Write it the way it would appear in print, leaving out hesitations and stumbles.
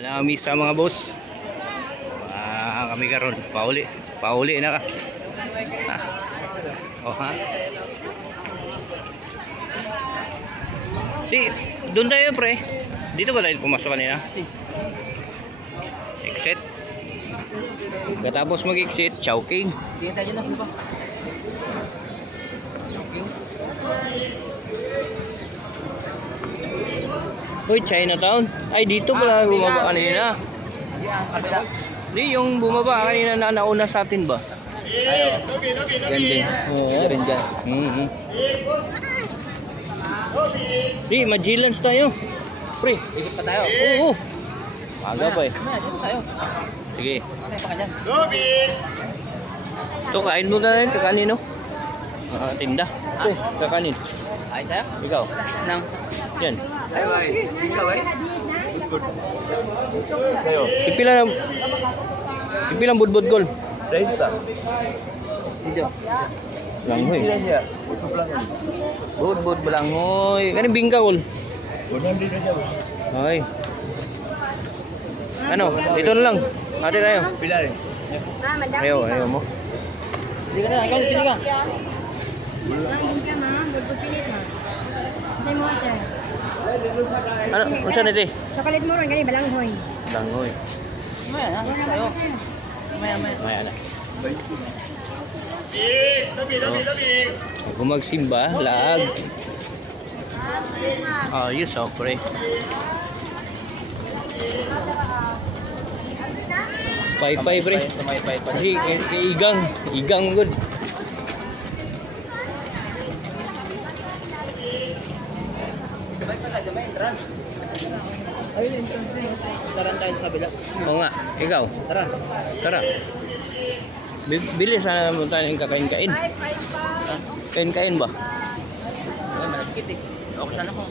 Misa mga boss. Kami karon pauli na ka. Oh ha. Doon tayo pre. Dito ba tayo pumasok kanina? Exit. Katapos mag-exit, Chowking. Tingnan tayo na ba? Chowking. Uy, Chinatown. Ay, dito pala bumaba kanina. Di, yung bumaba kanina na nauna sa atin ba? Ayo. Yan din. Oo. Rin dyan. Di, Magillans tayo. Pre. Ikot pa tayo. Oo. Maga pa eh. Ikot tayo. Sige. Ano pa kanyan? Ito, kain mo na rin. Kakanin, no? Tinda. Ito, kakanin. Kain tayo? Ikaw. Nang. Yan. Ay, ikaw eh. Kayo. Pipilang budbud gol. 30. Dito. Langhoy. Budbud balanghoy. Kanin bingka gol. Ay. Ano? Dito na lang. Ate tayo. Pilari. Ayaw mo. Hindi ka na, ikaw pili ka. Bingka ma'am, budbud pilit ma. Say mo sir. Ano? Unsa na di? Chocolate mo ron gani balanghoy. Langhoy. Maya na, tayo. Maya. Maya na. Kung magsimba, laag. Ayos oh, pre. Pay-pay pre. Tumay-pay pa. Kasi kay igang good. May entrance. Ayun, entrance din. Taran tayo sa kabila. Oo nga, ikaw. Tara. Tara. Bilis na mo tayo ng kakain-kain. Kain-kain ba? Ay, malagkit eh. Ako sana ko.